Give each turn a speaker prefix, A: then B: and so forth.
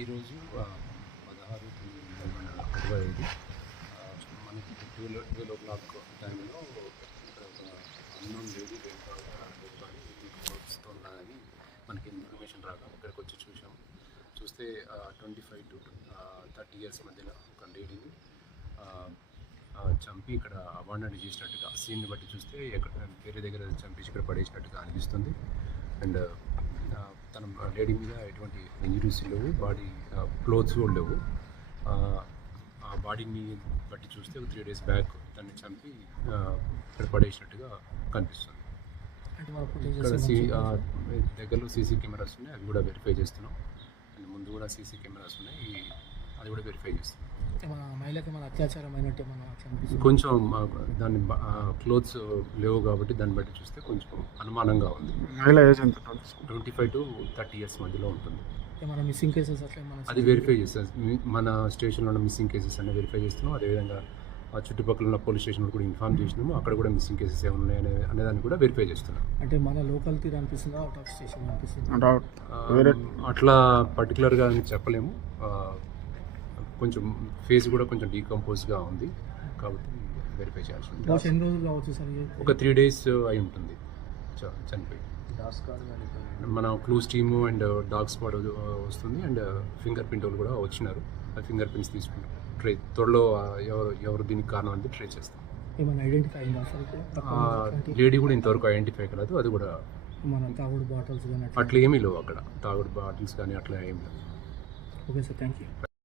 A: ఈరోజు పదహారు తొమ్మిది రెండు ఇరవై ఐదు మనకి ట్వెల్వ్ ట్వెల్వ్ ఓ క్లాక్ టైంలో ఇక్కడ ఒక అన్నోన్ లేడీ వస్తుందని మనకి ఇన్ఫర్మేషన్ రాగా ఇక్కడికి వచ్చి చూసాం చూస్తే twenty five to thirty years మధ్యలో ఒక లేడీని చంపి ఇక్కడ అవాండెడ్ చేసినట్టుగా సీన్ని బట్టి చూస్తే ఎక్కడ వేరే దగ్గర చంపేసి ఇక్కడ పడేసినట్టుగా అనిపిస్తుంది. అండ్ తన లేడీ మీద ఎటువంటి ఇంజరీస్ లేవు. బాడీ క్లోత్స్ కూడా లేవు. ఆ, బాడీని బట్టి చూస్తే ఒక త్రీ డేస్ బ్యాక్ దాన్ని చంపి పడేసినట్టుగా కనిపిస్తుంది. ఇక్కడ సి దగ్గరలో సీసీ కెమెరాస్ ఉన్నాయి. అవి కూడా వెరిఫై చేస్తున్నాం. అండ్ ముందు కూడా సీసీ కెమెరాస్ ఉన్నాయి. అది కూడా వెరిఫై చేస్తున్నాం.
B: మన మహిళకి మన అత్యాచారం అయినట్టు మన కనిపిస్తుంది
A: కొంచెం దాన్ని క్లోత్స్ లేవు కాబట్టి దాన్ని బట్టి చూస్తే కొంచెం అనుమానంగా ఉంది.
C: మహిళ ఏజ్ ఎంత
A: twenty five to thirty years మధ్యలో ఉంటుంది.
B: మన మిస్సింగ్ కేసెస్ అట్లా మన
A: అది వెరిఫై చేస్తాం మన స్టేషన్లో ఉన్న మిస్సింగ్ కేసెస్ అన్ని వెరిఫై చేస్తున్నాం. అదేవిధంగా ఆ చుట్టుపక్కల ఉన్న పోలీస్ స్టేషన్ కూడా ఇన్ఫార్మ్ చేసినాము. అక్కడ కూడా మిస్సింగ్ కేసెస్ ఏమైనా ఉన్నాయనే అనేదాన్ని కూడా వెరిఫై చేస్తున్నాం.
B: అంటే మన లోకల్ తీరు అనిపిస్తుందా? అవుట్ ఆఫ్ స్టేషన్ అనిపిస్తుంది?
A: అట్లా పర్టికులర్గా అని చెప్పలేము. కొంచెం ఫేస్ కూడా కొంచెం డీకంపోజ్గా ఉంది. కాబట్టి వెరిఫై చేయాల్సి ఉంటుంది
B: ఎన్ని రోజులు కావచ్చు సార్ ఇది?
A: ఒక త్రీ డేస్ అయి ఉంటుంది. చ- చనిపోయి. మన clues team and dog spot వస్తుంది. అండ్ ఫింగర్ ప్రింట్ వాళ్ళు కూడా వచ్చినారు. ఆ ఫింగర్ ప్రింట్స్ తీసుకుంటాం ట్రై త్వరలో ఎవరు ఎవరు దీనికి కారణం అంటే ట్రై చేస్తాం.
B: ఏమైనా ఐడెంటిఫై అయిందా సార్ ఇక్కడ? పక్కన ఉన్నటువంటి
A: లేడీ కూడా ఇంతవరకు ఐడెంటిఫై కాలేదు. అది కూడా
B: మన తాగుడు బాటిల్స్ కానీ అట్లా
A: అట్లా ఏమీ లేవు అక్కడ. తాగుడు బాటిల్స్ కానీ అట్లా ఏమీ లేవు.
B: Okay sir thank you